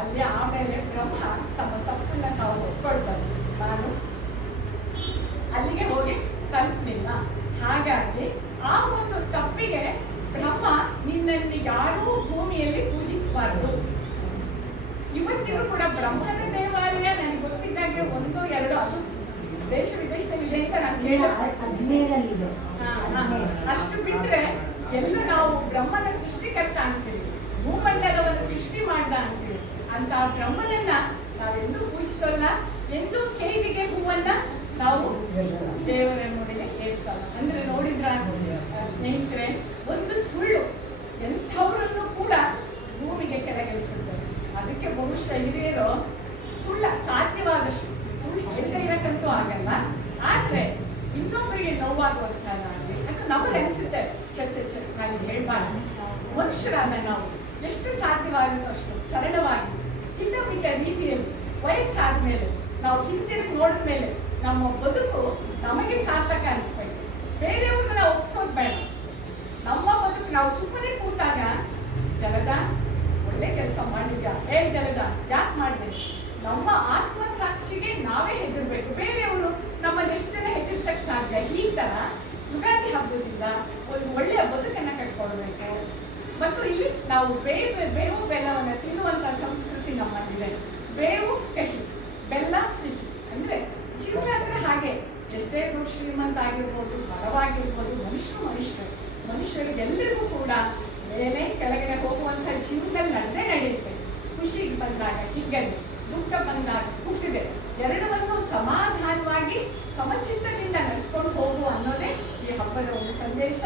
ಅಲ್ಲಿ ಆಮೇಲೆ ಬ್ರಹ್ಮ ತಮ್ಮ ತಪ್ಪನ್ನ ತಾವು ಒಪ್ಕೊಳ್ತಾರೆ, ನಾನು ಅಲ್ಲಿಗೆ ಹೋಗಿ ತಲುಪಲಿಲ್ಲ. ಹಾಗಾಗಿ ಆ ಒಂದು ತಪ್ಪಿಗೆ ಬ್ರಹ್ಮ ನಿನ್ನನ್ನು ಯಾರೂ ಭೂಮಿಯಲ್ಲಿ ಪೂಜಿಸಬಾರ್ದು. ಇವತ್ತಿಗೂ ಕೂಡ ಬ್ರಹ್ಮನ ದೇವಾಲಯ ನನಗೆ ಗೊತ್ತಿದ್ದಾಗೆ 1-2 ಅದು ದೇಶ ವಿದೇಶದಲ್ಲಿ ಇದೆ ಅಂತ ನಾನು ಅಜ್ಮೇರಲ್ಲಿದೆ. ಅಷ್ಟು ಬಿಟ್ರೆ ಎಲ್ಲ ನಾವು ಬ್ರಹ್ಮನ ಸೃಷ್ಟಿಕರ್ತ ಅಂತೀವಿ, ಭೂಮಂಡಲವನ್ನು ಸೃಷ್ಟಿ ಮಾಡ್ದ ಅಂತೀವಿ. ಅಂತ ಬ್ರಹ್ಮನನ್ನ ನಾವೆಂದೂ ಪೂಜಿಸೋಲ್ಲ, ಎಂದು ಕೇದಿಗೆ ಹೂವನ್ನ ನಾವು ದೇವರ ಮುಡಿಗೆ ಏರಿಸಲ್ಲ. ಅಂದ್ರೆ ನೋಡಿದ್ರ ಸ್ನೇಹಿತರೆ, ಒಂದು ಸುಳ್ಳು ಎಂಥವರನ್ನು ಕೂಡ ಭೂಮಿಗೆ ಕೆಳಗಿಳಿಸುತ್ತೆ. ಅದಕ್ಕೆ ಬಹುಶಃ ಹಿರಿಯರು ಸಾಧ್ಯವಾದಷ್ಟು ಸುಳ್ಳು ಹೇಳದೇ ಇರಕ್ಕಂತೂ ಆಗಲ್ಲ, ಆದ್ರೆ ಇನ್ನೊಬ್ಬರಿಗೆ ನೋವಾಗುವಂತಾಗಲಿ ಅಂತ ನಮಗೆ ಅನಿಸುತ್ತೆ. ನಾನು ಹೇಳ್ಬಾರ್ದು. ಮನುಷ್ಯರಾದ ನಾವು ಎಷ್ಟು ಸಾಧ್ಯವಾಗುತ್ತೋ ಅಷ್ಟು ಸರಳವಾಗಿ ಹಿತಮಿತ ರೀತಿಯಲ್ಲಿ ವಯಸ್ಸಾದ ಮೇಲೆ ನಾವು ಹಿಂತಿರುಗಿ ನೋಡಿದ ಮೇಲೆ ನಮ್ಮ ಬದುಕು ನಮಗೆ ಸಾರ್ಥಕ ಅನಿಸ್ಬೇಕು. ಬೇರೆಯವ್ರನ್ನ ನಾವು ಒಪ್ಸೋದು ಬೇಡ. ನಮ್ಮ ಬದುಕು ನಾವು ಸುಮ್ಮನೆ ಕೂತಾಗ ಜಲದ ಒಳ್ಳೆ ಕೆಲಸ ಮಾಡಿದ್ಯಾ, ಜಲದ ಯಾಕೆ ಮಾಡಿದೆ, ನಮ್ಮ ಆತ್ಮಸಾಕ್ಷಿಗೆ ನಾವೇ ಹೆದರ್ಬೇಕು. ಬೇರೆಯವರು ನಮ್ಮನ್ನು ಎಷ್ಟು ಜನ ಹೆದರ್ಸಕ್ ಸಾಧ್ಯ? ಈ ತರ ಯುಗಾದಿ ಹಬ್ಬದಿಂದ ಒಂದು ಒಳ್ಳೆಯ ಬದುಕನ್ನ ಕಟ್ಕೊಳ್ಬೇಕು. ಮತ್ತು ಇಲ್ಲಿ ನಾವು ಬೇವು ಬೆಲ್ಲವನ್ನು ತಿನ್ನುವಂತ ಸಂಸ್ಕೃತಿ ನಮ್ಮಲ್ಲಿದೆ. ಬೇವು ಕಹಿ, ಬೆಲ್ಲ ಸಿಹಿ. ಅಂದ್ರೆ ಜೀವನ ಅಂದ್ರೆ ಹಾಗೆ, ಎಷ್ಟೇ ಶ್ರೀಮಂತ ಆಗಿರ್ಬೋದು, ಬಡವಾಗಿರ್ಬೋದು, ಮನುಷ್ಯರಿಗೆಲ್ಲರಿಗೂ ಕೂಡ ಮೇಲೆ ಕೆಳಗಡೆ ಹೋಗುವಂತ ಜೀವನದಲ್ಲಿ ನಡೆಯುತ್ತೆ. ಖುಷಿಗೆ ಬಂದಾಗ ಹಿಗ್ಗದೆ, ದುಃಖ ಬಂದಾಗ ಹುಟ್ಟಿದೆ, ಎರಡವನ್ನು ಸಮಾಧಾನವಾಗಿ ಸಮಚಿತ್ತದಿಂದ ನಡೆಸ್ಕೊಂಡು ಹೋಗು ಅನ್ನೋದೇ ಈ ಹಬ್ಬದ ಒಂದು ಸಂದೇಶ.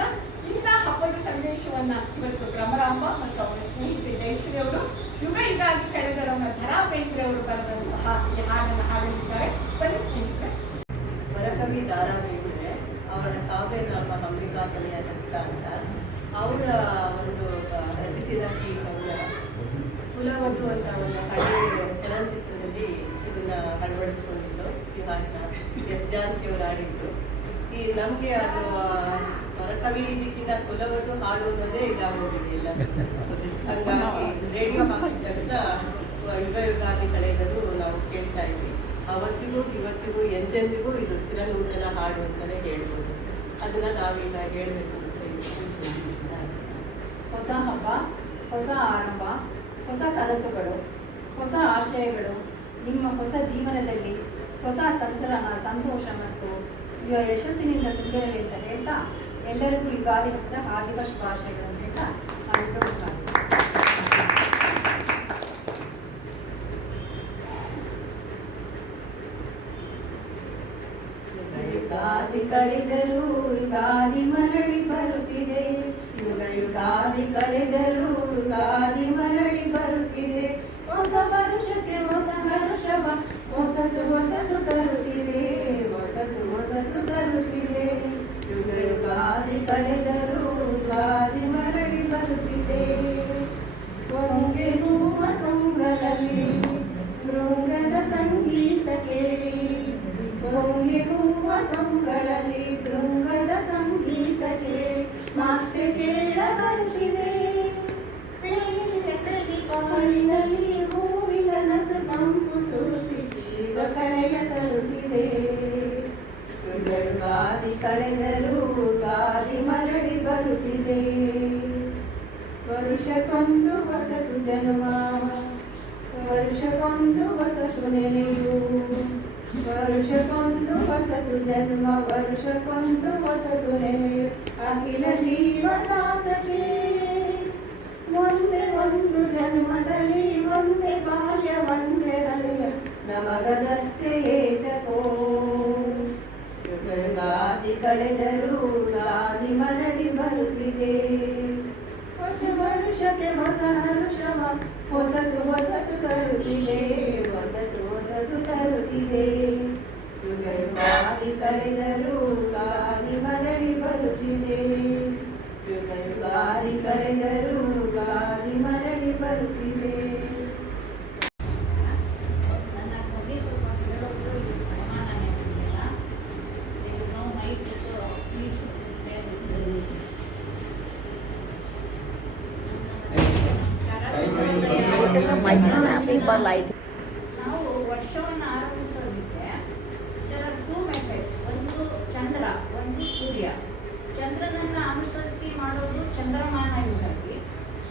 ಇಂಥ ಹಬ್ಬದ ಸಂದೇಶವನ್ನ ಇವತ್ತು ಭ್ರಮರಾಂಬ ಮತ್ತು ಅವರ ಸ್ನೇಹಿತೆ ಜಯಶ್ರೀ ಅವರು ಯುಗಾದಿ ಕಳೆದರವನ್ನ ಧರಾ ಬೇಂದ್ರೆ ಅವರು ಬರೆದಂತಹ ಈ ಹಾಡನ್ನು ಹಾಡಲಿದ್ದಾರೆ. ಬನ್ನಿ ಸ್ನೇಹಿತರೆ. ವರಕವಿ ದಾರಾ ಬೇಂದ್ರೆ ಅವರ ಕಾವ್ಯ ನಮ್ಮ ಅಂಬಿಕಾತಲೆಯ ದತ್ತ ಅಂತ ಅವರ ಒಂದು ರಚಿಸಿದ ಈ ಕಾವ್ಯ ಕುಲವಧು ಅಂತ ಒಂದು ಹಳೆ ಚಲನಚಿತ್ರದಲ್ಲಿ ಇದನ್ನ ಅಳವಡಿಸಿಕೊಂಡಿದ್ದು. ಈ ಹಾಡನ್ನ ಎಸ್ ಜಾನಕಿಯವರು ಆಡಿದ್ದು. ಈ ನಮ್ಗೆ ಅದು ವರಕವಿ ಇದಕ್ಕಿಂತ ಕುಲವಧು ಹಾಡು ಅನ್ನೋದೇ ಇದಾಗೋದಿಲ್ಲ. ಹಂಗಾಗಿ ರೇಡಿಯೋ ಹಾಕಿದ ತಕ್ಷಣ ಯುಗಾದಿ ಕಳೆದರೂ ನಾವು ಕೇಳ್ತಾ ಇದ್ವಿ. ಅವತ್ತಿಗೂ ಇವತ್ತಿಗೂ ಎಂದೆಂದಿಗೂ ಇದು ಚಿರನೂತನ ಹಾಡು ಅಂತಲೇ ಹೇಳ್ಬೋದು. ಅದನ್ನ ನಾವೀಗ ಹೇಳ್ಬೇಕು. ಹೊಸ ಹಬ್ಬ, ಹೊಸ ಆರಂಭ, ಹೊಸ ಕನಸುಗಳು, ಹೊಸ ಆಶಯಗಳು ನಿಮ್ಮ ಹೊಸ ಜೀವನದಲ್ಲಿ ಹೊಸ ಸಂಚಲನ, ಸಂತೋಷ ಮತ್ತು ಯಶಸ್ಸಿನಿಂದ ತುಂಬಿರಲಿ ಅಂತ ಹೇಳ್ತಾ ಎಲ್ಲರಿಗೂ ಯುಗಾದಿ ಹಬ್ಬದ ಹಾರ್ದಿಕ ಶುಭಾಶಯಗಳನ್ನು ಹೇಳ್ತಾ ಯುಗಾದಿ ಕಳೆದರೂ ಯುಗಾದಿ ಮರಳಿ ಬರುತ್ತಿದೆ, ಯುಗಾದಿ ಕಳೆದರೂ ಯುಗಾದಿ ಮರಳಿ ಬರುತ್ತಿದೆ. ಹೊಸ ವರುಷಕ್ಕೆ ಹೊಸ ಹರ್ಷವ ಹೊಸದು ಹೊಸದು ತರುತ್ತಿದೆ, ಹೊಸದು ಹೊಸದು ತರುತ್ತಿದೆ. ಯುಗಾದಿ ಕಳೆದರೂ ಯುಗಾದಿ ಮರಳಿ ಬರುತ್ತಿದೆ. ಸಂಗೀತ ಕೇಳಿ ಭೂಮಿ ಹೂವ ಕಂಗಳಲ್ಲಿ ಭೃಂಗದ ಸಂಗೀತ ಕೇಳಿ ಮತ್ತೆ ಕೇಳ ಬರ್ತಿದೆ ಪಾಳಿನಲ್ಲಿ ಹೂವಿನ ನಸು ಕಂಪು ಸೂಸಿ ಜೀವ ಕಳೆಯ ತಲುಪಿದೆ ಗಾದಿ ಕಳೆದರೂ ಗಾದಿ ಮರಳಿ ಬರುತ್ತಿದೆ ವರುಷಕ್ಕೊಂದು ಹೊಸತು ಜನ್ಮ ವರುಷಕ್ಕೊಂದು ಹೊಸತು ನೆನೆಯು ವರುಷಕ್ಕೊಂದು ಹೊಸತು ಜನ್ಮ ವರುಷಕ್ಕೊಂದು ಹೊಸತು ನೆನೆಯು ಅಖಿಲ ಜೀವನಾಥಕ್ಕೆ ಒಂದೇ ಒಂದು ಜನ್ಮದಲ್ಲಿ ಒಂದೇ ಬಾಲ್ಯ ಒಂದೇ ಹಳೆಯ ನಮಗದಷ್ಟೇ ಏತಕೋ ಗಾದಿ ಕಳೆದರೂ ಗಾದಿ ಮರಳಿ ಬರುತ್ತಿದೆ ಹೊಸ ವರುಷಕ್ಕೆ ಹೊಸ ಹರುಷವ ಹೊಸತು ಹೊಸತು ತರುತ್ತಿದೆ ಹೊಸತು ಹೊಸತು ತರುತ್ತಿದೆ ಗಾದಿ ಕಳೆದರೂ ಗಾದಿ ಮರಳಿ ಬರುತ್ತಿದೆ ಗಾದಿ ಕಳೆದರೂ ಗಾದಿ ಮರಳಿ ಬರುತ್ತಿದೆ. ನನ್ನ ಕೊಡಿ ಸ್ವಲ್ಪ ಹೇಳೋದು ಇದು ಪ್ರಮಾಣನೇ ಇರಲಿಲ್ಲ. ನೋ ಮೈಕ್ ಪ್ಲೀಸ್ ನಾವು ವರ್ಷವನ್ನು ಆರಂಭಿಸೋದಕ್ಕೆ ಟೂ ಮೆಥಡ್ಸ್. ಒಂದು ಚಂದ್ರ, ಒಂದು ಸೂರ್ಯ. ಚಂದ್ರನನ್ನು ಅನುಸರಿಸಿ ಮಾಡೋದು ಚಂದ್ರಮಾನ ಯುಗಾದಿ.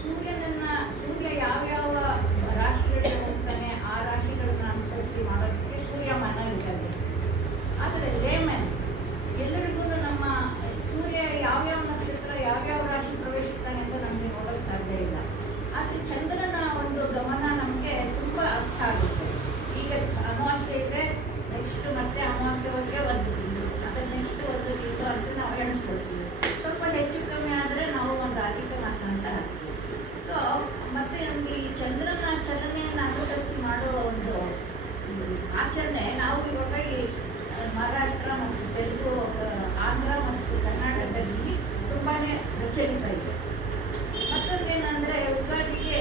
ಸೂರ್ಯ ಯಾವ್ಯಾವ ರಾಶಿಗಳಿಗೆ ಹೋಗ್ತಾನೆ ಆ ರಾಶಿಗಳನ್ನ ಅನುಸರಿಸಿ ಮಾಡೋದಕ್ಕೆ ಸೂರ್ಯಮಾನ ಯುಗಾದಿ. ಆದರೆ ಲೇಮನ್ ಎಲ್ಲರಿಗೂ ನಮ್ಮ ಸೂರ್ಯ ಯಾವ್ಯಾವ ನಕ್ಷತ್ರ ಯಾವ್ಯಾವ ರಾಶಿ ಪ್ರವೇಶಿಸ್ತಾನೆ ಅಂತ ನಮಗೆ ನೋಡೋಕ್ಕೆ ಸಾಧ್ಯ ಇಲ್ಲ. ಆದರೆ ಚಂದ್ರನ ಒಂದು ಗಮನ ನಮಗೆ ತುಂಬ ಅರ್ಥ ಆಗುತ್ತೆ. ಈಗ ಅಮಾವಾಸ್ಯೆ ಇದೆ, ನೆಕ್ಸ್ಟ್ ಮತ್ತೆ ಅಮಾವಾಸ್ಯೆವರೆಗೆ ಒಂದು ತಿಂಗಳು, ಅದರ ನೆಕ್ಸ್ಟ್ ಒಂದು ತಿಂಗಳು ಅಂತ ನಾವು ಎಣಿಸ್ಕೊಳ್ತೀವಿ. ಸ್ವಲ್ಪ ಹೆಚ್ಚು ಕಮ್ಮಿ ಆದರೆ ನಾವು ಒಂದು ಅಧಿಕ ಮಾಸ ಅಂತ ಹಾಕ್ತೀವಿ. ಸೊ ಮತ್ತೆ ನಮಗೆ ಈ ಚಂದ್ರನ ಚಲನೆಯನ್ನು ಅನುಸರಿಸಿ ಮಾಡೋ ಒಂದು ಆಚರಣೆ ನಾವು ಇವಾಗ ಈ ಮಹಾರಾಷ್ಟ್ರ ಮತ್ತು ತೆಲುಗು, ಆಂಧ್ರ ಮತ್ತು ಕರ್ನಾಟಕದಲ್ಲಿ ತುಂಬಾ ಪ್ರಚಲಿತ ಇದೆ. ಮತ್ತೊಂದೇನೆಂದರೆ ಯುಗಾದಿಗೆ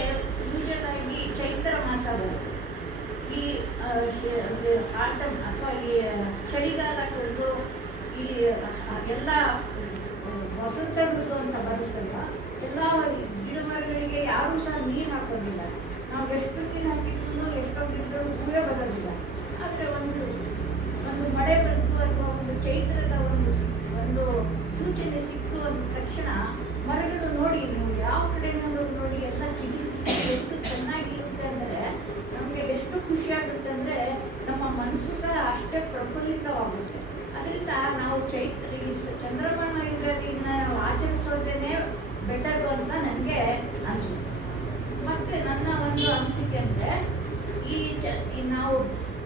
ಯೂಶಲ್ ಆಗಿ ಚೈತ್ರ ಮಾಸ ಬರುತ್ತೆ. ಈ ಆಟಮ್ ಅಥವಾ ಈ ಚಳಿಗಾಲ ಕಳೆದು ಈ ಎಲ್ಲ ವಸಂತ ಋತು ಅಂತ ಬರುತ್ತಲ್ಲ, ಎಲ್ಲ ಗಿಡಮರಗಳಿಗೆ ಯಾರೂ ಸಹ ನೀರು ಹಾಕೋದಿಲ್ಲ. ನಾವು ಎಷ್ಟು ನೀರು ಹಾಕಿದ್ರು ಎಷ್ಟೋ ಗಿಡಗಳು ಹೂವೇ ಬರೋದಿಲ್ಲ. ಆದರೆ ಒಂದು ಮಳೆ ಬಂತು ಅಥವಾ ಒಂದು ಚೈತ್ರದ ಒಂದು ಸೂಚನೆ ಸಿಕ್ತು ಅಂದ ತಕ್ಷಣ ಮರಗಳು ನೋಡಿ, ನೀವು ಯಾವ ಕಡೆನೂ ನೋಡಿ ಎಲ್ಲ ಎಷ್ಟು ಚೆನ್ನಾಗಿರುತ್ತೆ ಅಂದರೆ ನಮಗೆ ಎಷ್ಟು ಖುಷಿ ಆಗುತ್ತೆ ಅಂದರೆ ನಮ್ಮ ಮನಸ್ಸು ಸಹ ಅಷ್ಟೇ ಪ್ರಫುಲ್ಲಿತವಾಗುತ್ತೆ. ಅದರಿಂದ ನಾವು ಚಂದ್ರಮಾನ ಯುಗಾದಿನ ನಾವು ಆಚರಿಸೋದೇನೆ ಬೆಟರು ಅಂತ ನನಗೆ ಅನಿಸುತ್ತೆ. ಮತ್ತು ನನ್ನ ಒಂದು ಅನಿಸಿಕೆ ಅಂದರೆ ಈ ನಾವು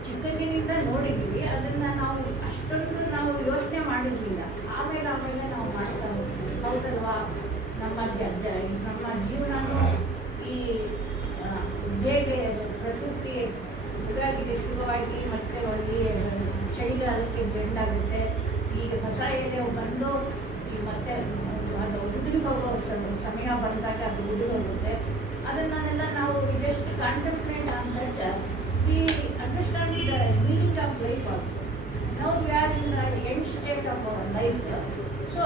ಚಿಕ್ಕಂದಿನಿಂದ ನೋಡಿದ್ದೀವಿ, ಅದನ್ನು ನಾವು ಅಷ್ಟೊಂದು ನಾವು ಯೋಚನೆ ಮಾಡಿರಲಿಲ್ಲ. ಆಮೇಲೆ ನಾವು ಮಾಡ್ತಾ ಹೋಗ್ತೀವಿ. ಹೌದಲ್ವಾ? ನಮ್ಮ ಜೀವನನೂ ಈ ಹೇಗೆ ಪ್ರಕೃತಿ ಯುಗಾದಿಗೆ ಶುರುವಾಗಿ ಮತ್ತೆ ಈ ಚಳಿಗಾಲಕ್ಕೆ ಬೆಂಡಾಗುತ್ತೆ. ಈಗ ಹೊಸ ಎಲೆ ಬಂದು ಈ ಮತ್ತೆ ಅದು ಉದುರಿ ಹೋಗೋ ಸಮಯ ಬಂದಾಗ ಅದು ಉದುರೋಗುತ್ತೆ. ಅದನ್ನೆಲ್ಲ ನಾವು just contemplate on that we understand the meaning of life also. Now we are in the end state of our life. So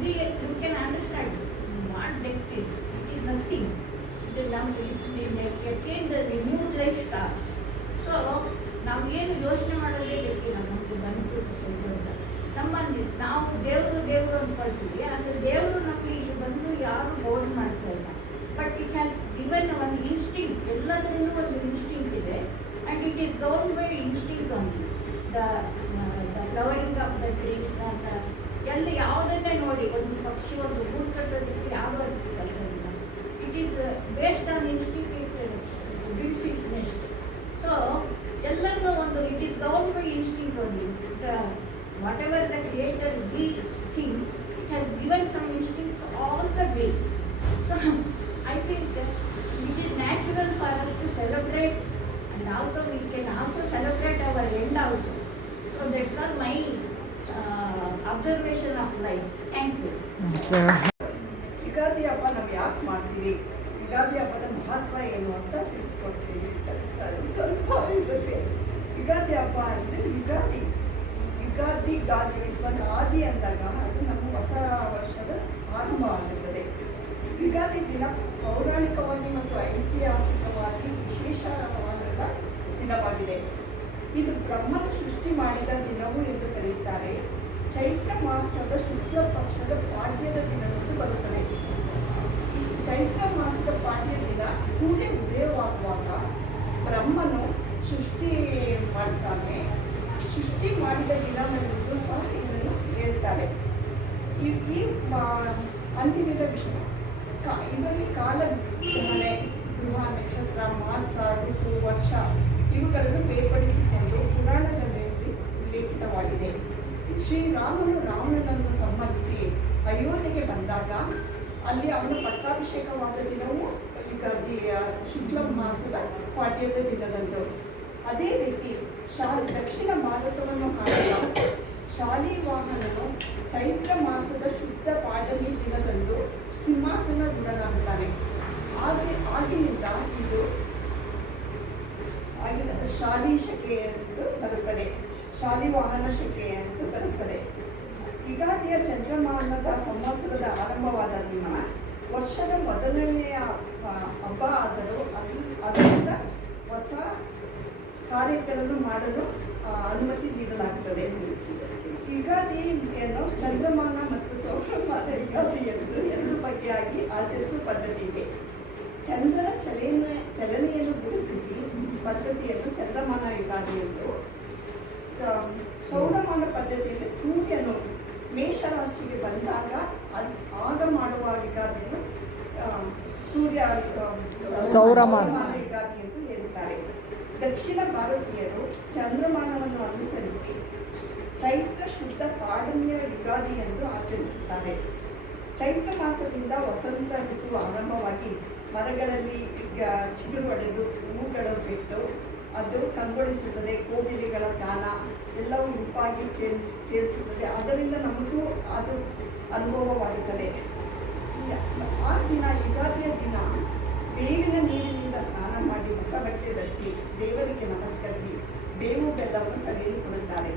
you can understand what death is. It is nothing. Again the new life starts. So ನಾವು ಏನು ಯೋಚನೆ ಮಾಡೋದೇ ಬೇಕಿಲ್ಲ. ನಮಗೆ ಬಂತು ನಾವು ದೇವರು ಅಂದ್ಕೊಳ್ತೀವಿ. ಆದರೆ ದೇವರು ನಮಗೆ ಇಲ್ಲಿ ಬಂದು ಯಾರು ಬೋರ್ಡ್ ಮಾಡ್ತಾ ಇಲ್ಲ. ಬಟ್ ಇಟ್ ಹ್ಯಾಸ್ ಗಿವನ್ ಒಂದು ಇನ್ಸ್ಟಿಂಕ್ಟ್. ಎಲ್ಲದರಲ್ಲೂ ಒಂದು ಇನ್ಸ್ಟಿಂಕ್ಟ್ ಇದೆ. And it is govern by instinct only. The flowering of the trees ಅಂತ ಎಲ್ಲ ಯಾವುದನ್ನೇ ನೋಡಿ, ಒಂದು ಪಕ್ಷಿ ಒಂದು ಗೂಡು ಕಟ್ಟೋದಕ್ಕೆ ಯಾವುದೋ ಅದಕ್ಕೆ ಕೆಲಸ ಇಲ್ಲ. It is based on instinct builds its nest. So ಎಲ್ಲನೂ ಒಂದು it is govern by instinct only. Whatever the creator we think, it has given some instinct all the base. So I think it is natural for us to celebrate, and also we can also celebrate our end also. So that's all my observation of life. Thank you. Ugadi ಹಬ್ಬ ನಾವು ಯಾಕೆ ಮಾಡ್ತೀವಿ, ಯುಗಾದಿ ಹಬ್ಬದ ಮಹತ್ವ ಏನು ಅಂತ ತಿಳಿಸ್ಕೊಡ್ತೀವಿ. ಸ್ವಲ್ಪ ಇದಕ್ಕೆ ಯುಗಾದಿ ಹಬ್ಬ ಅಂದರೆ ಯುಗಾದಿ ಗಾದಿ ಒಂದು ಆದಿ ಅಂದಾಗ ಅದು ನಮ್ಮ ಹೊಸ ವರ್ಷದ ಆರಂಭ ಆಗುತ್ತದೆ. ಯುಗಾದಿ ದಿನ ಪೌರಾಣಿಕವಾಗಿ ಮತ್ತು ಐತಿಹಾಸಿಕವಾಗಿ ವಿಶೇಷವಾದ ದಿನವಾಗಿದೆ. ಇದು ಬ್ರಹ್ಮನ ಸೃಷ್ಟಿ ಮಾಡಿದ ದಿನವೂ ಎಂದು ಕರೆಯುತ್ತಾರೆ. ಚೈತ್ರ ಮಾಸದ ಶುಕ್ಲ ಪಕ್ಷದ ಪಾಡ್ಯದ ದಿನದಂದು ಬರುತ್ತದೆ. ಈ ಚೈತ್ರ ಮಾಸದ ಪಾಡ್ಯ ದಿನ ಸೂರ್ಯ ಉದಯವಾಗುವಾಗ ಬ್ರಹ್ಮನು ಸೃಷ್ಟಿ ಮಾಡ್ತಾನೆ. ಸೃಷ್ಟಿ ಮಾಡಿದ ದಿನವೆಂದು ಸಹ ಇದನ್ನು ಹೇಳ್ತಾರೆ. ಈ ಅಂದಿನಿಂದ ವಿಷಯ ಇದರಲ್ಲಿ ಕಾಲ ಗಣನೆ, ಗೃಹ, ನಕ್ಷತ್ರ, ಮಾಸ, ಋತು, ವರ್ಷ ಇವುಗಳನ್ನು ಬೇರ್ಪಡಿಸಿಕೊಂಡು ಪುರಾಣಗಳಲ್ಲಿ ಉಲ್ಲೇಖಿತವಾಗಿದೆ. ಶ್ರೀರಾಮನು ರಾವಣನನ್ನು ಸಂಹರಿಸಿ ಅಯೋಧ್ಯೆಗೆ ಬಂದಾಗ ಅಲ್ಲಿ ಅವನ ಪಟ್ಟಾಭಿಷೇಕವಾದ ದಿನವೂ ಯುಗಾದಿಯ ಶುಕ್ಲ ಮಾಸದ ಪಾಡ್ಯದ ದಿನದಂದು. ಅದೇ ರೀತಿ ದಕ್ಷಿಣ ಭಾರತವನ್ನು ಆಳಿದ ಶಾಲಿವಾಹನನು ಚೈತ್ರ ಮಾಸದ ಶುದ್ಧ ಪಾಡ್ಯಮಿ ದಿನದಂದು ಸಿಂಹಾಸನದೊಡನಾಗುತ್ತಾನೆ. ಆಗಿನಿಂದ ಇದು ಶಾಲಿ ಶಕೆ ಎಂದು ಬರುತ್ತದೆ. ಶಾಲಿವಾಹನ ಶಕೆ ಎಂದು ಬರುತ್ತದೆ. ಯುಗಾದಿಯ ಚಂದ್ರಮಾನದ ಸಂವತ್ಸರದ ಆರಂಭವಾದ ದಿನ ವರ್ಷದ ಮೊದಲನೆಯ ಹಬ್ಬ ಆದರೂ ಅದರಿಂದ ಹೊಸ ಕಾರ್ಯಗಳನ್ನು ಮಾಡಲು ಅನುಮತಿ ನೀಡಲಾಗುತ್ತದೆ. ಯುಗಾದಿಯನ್ನು ಚಂದ್ರಮಾನ ಮತ್ತು ಸೌರಮಾನ ಯುಗಾದಿ ಎಂದು ಎರಡು ಬಗೆಯಾಗಿ ಆಚರಿಸುವ ಪದ್ಧತಿ ಇದೆ. ಚಂದ್ರನ ಚಲನೆಯನ್ನು ಗುರುತಿಸಿ ಪದ್ಧತಿಯನ್ನು ಚಂದ್ರಮಾನ ಯುಗಾದಿ ಎಂದು, ಸೌರಮಾನ ಪದ್ಧತಿಯಲ್ಲಿ ಸೂರ್ಯನು ಮೇಷರಾಶಿಗೆ ಬಂದಾಗ ಆಗ ಮಾಡುವ ಯುಗಾದಿಯನ್ನು ಸೌರಮಾನ ಯುಗಾದಿ ಎಂದು ಹೇಳುತ್ತಾರೆ. ದಕ್ಷಿಣ ಭಾರತೀಯರು ಚಂದ್ರಮಾನವನ್ನು ಅನುಸರಿಸಿ ಚೈತ್ರ ಶುದ್ಧ ಪಾಡ್ಯಮಿಯ ಯುಗಾದಿ ಎಂದು ಆಚರಿಸುತ್ತಾರೆ. ಚೈತ್ರ ಮಾಸದಿಂದ ವಸಂತ ಋತು ಆರಂಭವಾಗಿ ಮರಗಳಲ್ಲಿ ಚಿಗುರು ಹೊಡೆದು ಹೂಗಳು ಬಿಟ್ಟು ಅದು ಕಂಗೊಳಿಸುತ್ತದೆ. ಕೋಗಿಲೆಗಳ ಗಾನ ಎಲ್ಲವೂ ಇಂಪಾಗಿ ಕೇಳಿಸುತ್ತದೆ. ಅದರಿಂದ ನಮಗೂ ಅದು ಅನುಭವವಾಗುತ್ತದೆ. ಆ ದಿನ ಯುಗಾದಿಯ ದಿನ ಬೇವಿನ ನೀರಿನಿಂದ ಸ್ನಾನ ಮಾಡಿ ಹೊಸ ಬಟ್ಟೆ ಧರಿಸಿ ದೇವರಿಗೆ ನಮಸ್ಕರಿಸಿ ಬೇವು ಬೆಲ್ಲವನ್ನು ಸವಿಯಲು ಕೊಡುತ್ತಾರೆ.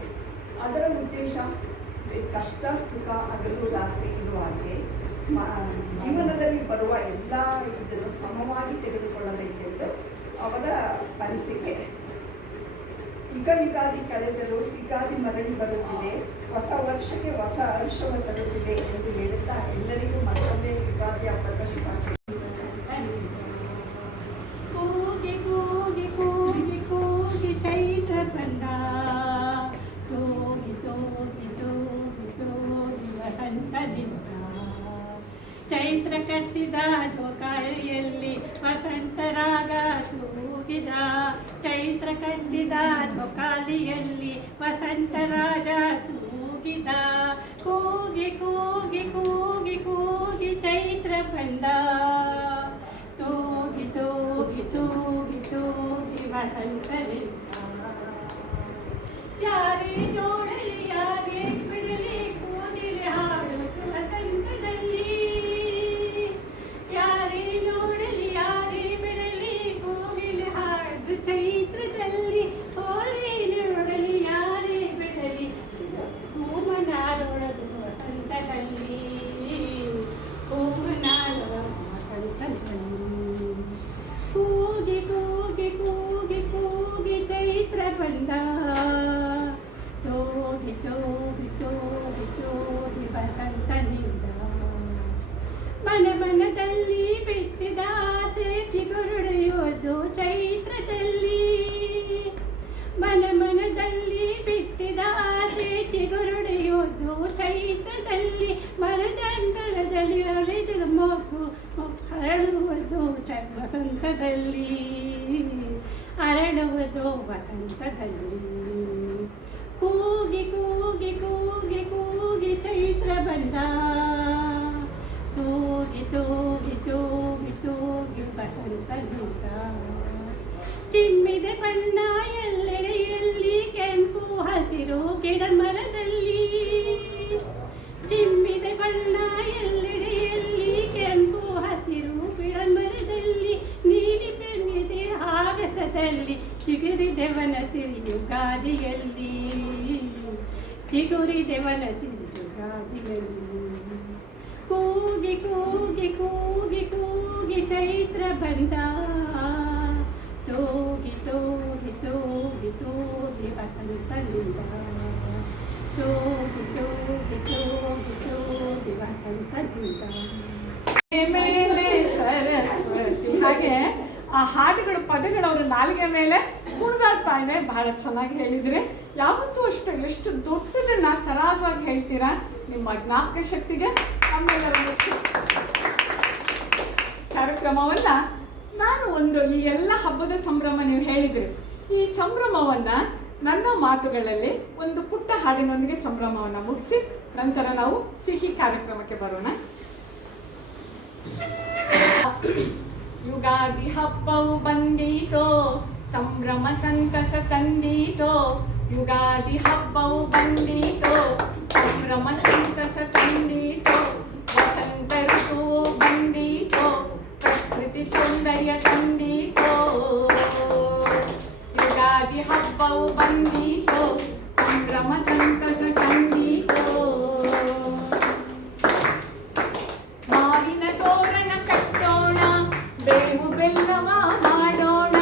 ಅದರ ಉದ್ದೇಶ ಕಷ್ಟ ಸುಖ ಹಗಲು ರಾತ್ರಿ ಇರುವ ಹಾಗೆ ಜೀವನದಲ್ಲಿ ಬರುವ ಎಲ್ಲ ಇದನ್ನು ಸಮವಾಗಿ ತೆಗೆದುಕೊಳ್ಳಬೇಕೆಂದು ಅವರ ಅನಿಸಿಕೆ. ಯುಗಾದಿ ಕಳೆದರೂ ಯುಗಾದಿ ಮರಳಿ ಬರುತ್ತಿದೆ, ಹೊಸ ವರ್ಷಕ್ಕೆ ಹೊಸ ಹರ್ಷವ ತರುತ್ತಿದೆ ಎಂದು ಹೇಳುತ್ತಾ ಎಲ್ಲರಿಗೂ ಮತ್ತೊಮ್ಮೆ ಯುಗಾದಿ ಹಬ್ಬದ ಶುಭಾಶಯ. ಚೈತ್ರ ಬಂದ ತೋಗಿ ತೋಗಿ ತೋಗಿ ತೋಗಿ ವಸಂತದಿಂದ ಚೈತ್ರ ಕಟ್ಟಿದ ಜೋಕಾಲಿಯಲ್ಲಿ ವಸಂತರಾಗ ತೂಗಿದ. ಚೈತ್ರ ಕಟ್ಟಿದ ಜೋಕಾಲಿಯಲ್ಲಿ ವಸಂತರಾಜ ತೂಗಿದ. ಕೂಗಿ ಕೂಗಿ ಕೂಗಿ ಕೂಗಿ ಚೈತ್ರ ಬಂದ ತೂಗಿ ತೂಗಿ ತೂಗಿ ತೂಗಿ ವಸಂತರಿಂದ. ಯಾರೇ ನೋಡಲಿ ಯಾರೇ ಬಿಡಲಿ ಕೂಗಿಲೆ ಹಾಡುವುದು ವಸಂತದಲ್ಲಿ. ಯಾರೇ ನೋಡಲಿ ಯಾರೇ ಬಿಡಲಿ ಕೂಗಿಲೆ ಹಾಡುವುದು ಚೈತ್ರದಲ್ಲಿ. ಹೋಲಿ ನೋಡಲಿ ಯಾರೇ ಬಿಡಲಿ ಹೂಮನಾಡೋಳದು ವಸಂತದಲ್ಲಿ. ಹೂಮನಾಡೋಳದು ವಸಂತದಲ್ಲಿ. ಕೂಗಿ ಕೂಗಿ ಕೂಗಿ ಕೂಗಿ ಚೈತ್ರ ಬಂದ ತೋಗಿ ತೋಗಿ ತೋಗಿ ತೋಗಿ ವಸಂತನಿಂದ. ಮನ ಮನದಲ್ಲಿ ಬಿತ್ತಿದ ಆಸೆ ಚಿಗುರುಡೆಯುವುದು ಚೈತ್ರದಲ್ಲಿ. ಮನ ಮನದಲ್ಲಿ ಬಿತ್ತಿದ ಆಸೆ ಚಿಗುರುಡೆಯುವುದು ಚೈತ್ರದಲ್ಲಿ. ಮರದಂಗಳದಲ್ಲಿ ಅಳಿದ ಮೊಗ್ಗು ಅರಳುವುದು ವಸಂತದಲ್ಲಿ. ಅರಳುವುದು ವಸಂತದಲ್ಲಿ. ಕೂಗಿ ಕೂಗಿ ಕೂಗಿ ಕೂಗಿ ಚೈತ್ರ ಬಂದ ತೂಗಿ ತೂಗಿ ತೂಗಿ ತೂಗಿ ವಸಂತದಿಂದ. ಚಿಮ್ಮಿದ ಬಣ್ಣ ಎಲ್ಲೆಡೆಯಲ್ಲಿ ಕೆಂಪು ಹಸಿರು ಗಿಡ ಮರದಲ್ಲಿ. ಚಿಮ್ಮಿದ ಬಣ್ಣ ಎಲ್ಲೆಡೆಯಲ್ಲಿ ಕೆಂಪು ಹಸಿರು ಗಿಡ ಮರದಲ್ಲಿ. ನೀಲಿ ಬೆನ್ನಿದೆ ಆಗಸದಲ್ಲಿ ಚಿಗುರಿದೆ ವನ ಸಿರಿ ಯುಗಾದಿಯಲ್ಲಿ ಚಿಗುರಿದೆ ವನಸಿರಿ ಯುಗಾದಿಯಲ್ಲಿ ಕೂಗಿ ಕೂಗಿ ಕೂಗಿ ಕೂಗಿ ಚೈತ್ರ ಬಂದ ತೋಗಿ ತೋಗಿ ತೋಗಿ ತೋಗಿ ವಸಂತಲಿಂದ ತೋಗಿ ತೋಗಿ ತೋಗಿ ತೋಗಿ ವಸಂತಲಿಂದ ಮೇಲೆ ಸರಸ್ವತಿ. ಹಾಗೆ ಆ ಹಾಡುಗಳ ಪದಗಳು ಅವರ ನಾಲಿಗೆ ಮೇಲೆ ಕುಣಿದಾಡ್ತಾ ಇದೆ. ಬಹಳ ಚೆನ್ನಾಗಿ ಹೇಳಿದ್ರೆ. ಯಾವತ್ತೂ ಅಷ್ಟು ಎಷ್ಟು ದೊಡ್ಡದನ್ನ ಸರಾಗವಾಗಿ ಹೇಳ್ತೀರಾ. ನಿಮ್ಮ ಜ್ಞಾಪಕ ಶಕ್ತಿಗೆ ನಮ್ಮೆಲ್ಲರ ಕಾರ್ಯಕ್ರಮವನ್ನ ನಾನು ಈ ಎಲ್ಲ ಹಬ್ಬದ ಸಂಭ್ರಮ ನೀವು ಹೇಳಿದ್ರಿ. ಈ ಸಂಭ್ರಮವನ್ನ ನನ್ನ ಮಾತುಗಳಲ್ಲಿ ಒಂದು ಪುಟ್ಟ ಹಾಡಿನೊಂದಿಗೆ ಸಂಭ್ರಮವನ್ನ ಮುಗಿಸಿ ನಂತರ ನಾವು ಸಿಹಿ ಕಾರ್ಯಕ್ರಮಕ್ಕೆ ಬರೋಣ. ಯುಗಾದಿ ಹಬ್ಬವು ಬಂದೀತೋ, ಸಂಭ್ರಮ ಸಂತಸ ತಂದೀತೋ. ಯುಗಾದಿ ಹಬ್ಬವು ಬಂದೀತೋ, ಸಂಭ್ರಮ ಸಂತಸ ತಂದೀತೋ. ವಸಂತ ಋತುವು ಬಂದೀತೋ, ಪ್ರಕೃತಿ ಸೌಂದರ್ಯ ತಂದೀತೋ. ಯುಗಾದಿ ಹಬ್ಬವು ಬಂದೀತೋ, ಸಂಭ್ರಮ ಸಂತಸ ತಂದೀತೋ. ಮಾವಿನ ತೋರಣ ಕಟ್ಟೋಣ, ಬೇವು ಬೆಲ್ಲವ ಮಾಡೋಣ.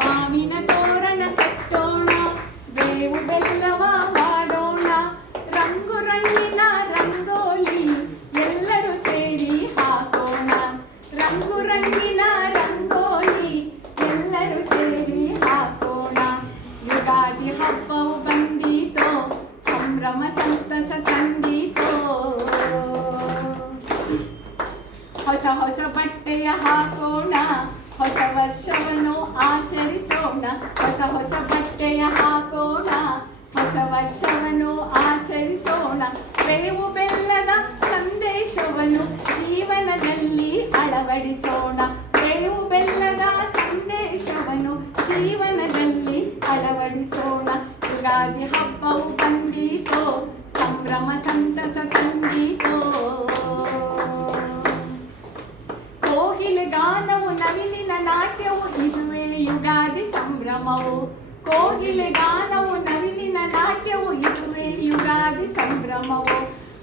ಮಾವಿನ ತೋರಣ ಕಟ್ಟೋಣ, ಬೇವು ಬೆಲ್ಲವ ಮಾಡೋಣ. ರಂಗು ರಂಗಿನ ರಂಗೋಲಿ ಎಲ್ಲರೂ ಸೇರಿ ಹಾಕೋಣ. ರಂಗು ರಂಗಿನ ರಂಗೋಲಿ ಎಲ್ಲರೂ ಸೇರಿ ಹಾಕೋಣ. ಯುಗಾದಿ ಹಬ್ಬವು ಬಂದೀತೋ, ಸಂಭ್ರಮ ಸಂತಸ ತಂದೀತೋ. ಹೊಸ ಹೊಸ ಬಟ್ಟೆಯ ಹಾಕೋಣ, ಹೊಸ ವರ್ಷವನ್ನು ಆಚರಿಸೋಣ. ಹೊಸ ಹೊಸ ಬಟ್ಟೆಯ ಹಾಕೋಣ, ಹೊಸ ವರ್ಷವನ್ನು ಆಚರಿಸೋಣ. ಬೇವು ಬೆಲ್ಲದ ಸಂದೇಶವನ್ನು ಜೀವನದಲ್ಲಿ ಅಳವಡಿಸೋಣ. ಬೇವು ಬೆಲ್ಲದ ಸಂದೇಶವನ್ನು ಜೀವನದಲ್ಲಿ ಅಳವಡಿಸೋಣ. ಯುಗಾದಿ ಹಬ್ಬವು ಬಂದೀತೋ, ಸಂಭ್ರಮ ಸಂತಸ ತಂದೀತೋ. ಕೋಗಿಲೆ ಗಾನವು ನವಿಲಿನ ನಾಟ್ಯವು ಇದುವೇ ಯುಗಾದಿ ಸಂಭ್ರಮವು. ಕೋಗಿಲೆ ಗಾನವು ನವಿಲಿನ ನಾಟ್ಯವು ಇದುವೇ ಯುಗಾದಿ ಸಂಭ್ರಮವು.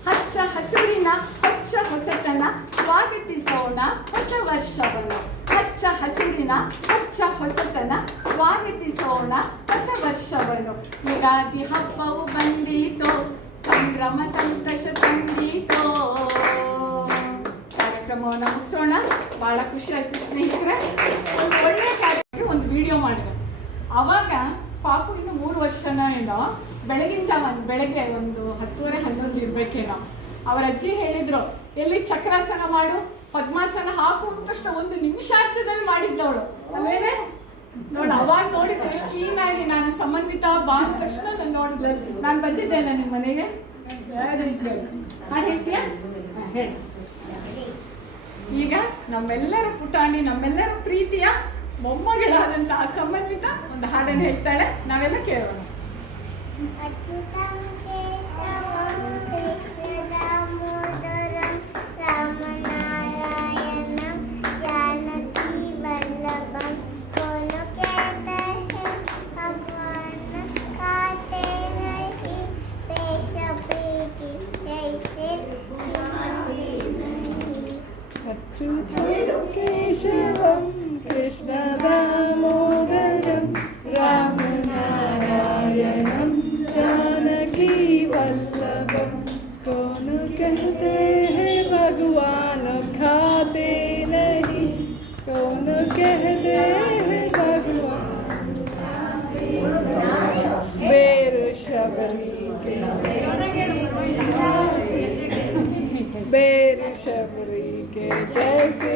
ಹಚ್ಚ ಹಸುರಿನ ಹೊಚ್ಚ ಹೊಸತನ ಸ್ವಾಗತಿಸೋಣ ಹೊಸ ವರ್ಷವನ್ನು. ಹಚ್ಚ ಹಸುರಿನ ಹೊಚ್ಚ ಹೊಸತನ ಸ್ವಾಗತಿಸೋಣ ಹೊಸ ವರ್ಷವನ್ನು. ಯುಗಾದಿ ಹಬ್ಬವು ಬಂದೀತೋ, ಸಂಭ್ರಮ ಸಂತಸ ತಂದೀತೋ. ಕಾರ್ಯಕ್ರಮವನ್ನು ಮುಗಿಸೋಣ. ಬಹಳ ಖುಷಿ ಆಯ್ತು ಸ್ನೇಹಿತರೆ. ಒಂದು ಒಳ್ಳೆಯ ಕಾರ್ಯಕ್ರಮ ಒಂದು ವಿಡಿಯೋ ಮಾಡಿದೆ. ಅವಾಗ ಪಾಪು ಇನ್ನು 3 ವರ್ಷನೋ ಏನೋ, ಬೆಳಗಿನ ಜಾವ ಬೆಳಗ್ಗೆ ಒಂದು 10:30-11 ಇರ್ಬೇಕೇನೋ. ಅವರ ಅಜ್ಜಿ ಹೇಳಿದ್ರು, ಎಲ್ಲಿ ಚಕ್ರಾಸನ ಮಾಡು, ಪದ್ಮಾಸನ ಹಾಕು ಅಂದ ತಕ್ಷಣ 1 ನಿಮಿಷಾರ್ಧದಲ್ಲಿ ಮಾಡಿದ್ದವಳು ಅಲ್ವೇನೆ. ನೋಡು, ಅವಾಗ ನೋಡಿದ್ರೆ ಎಷ್ಟು ಕ್ಲೀನಾಗಿ ನಾನು ಸಂಬಂಧಿತ ಬಾ ಅಂದ ತಕ್ಷಣ ನಾನು ನೋಡಿದ್ಲು. ನಾನು ಬಂದಿದ್ದೇನೆ ನಿಮ್ಮ ಮನೆಗೆ. ಹಾಡು ಹೇಳ್ತೀಯಾ? ಹೇಳಿ. ಈಗ ನಮ್ಮೆಲ್ಲರ ಪುಟಾಣಿ, ನಮ್ಮೆಲ್ಲರ ಪ್ರೀತಿಯ ಮೊಮ್ಮಗಳಾದಂತಹ ಸಂಬಂಧಿತ ಒಂದು ಹಾಡನ್ನು ಹೇಳ್ತಾಳೆ. ನಾವೆಲ್ಲ ಕೇಳೋಣ. ಅಚ್ಯುತಂ ಕೇಶವಂ ಕೃಷ್ಣ ದಾಮೋದರಂ ರಾಮನಾರಾಯಣಂ ಜಾನಕಿ ವಲ್ಲಭಂ कोनो कहते हैं भगवान काटे नहीं पेश प्रीति जैसे अच्युतं केशवं कृष्ण दामोदरं रामनारायणं जानकी वल्लभं कौन कहते हैं भगवान खाते नहीं कौन कहते हैं भगवान बेर शबरी के बेर शबरी के जैसे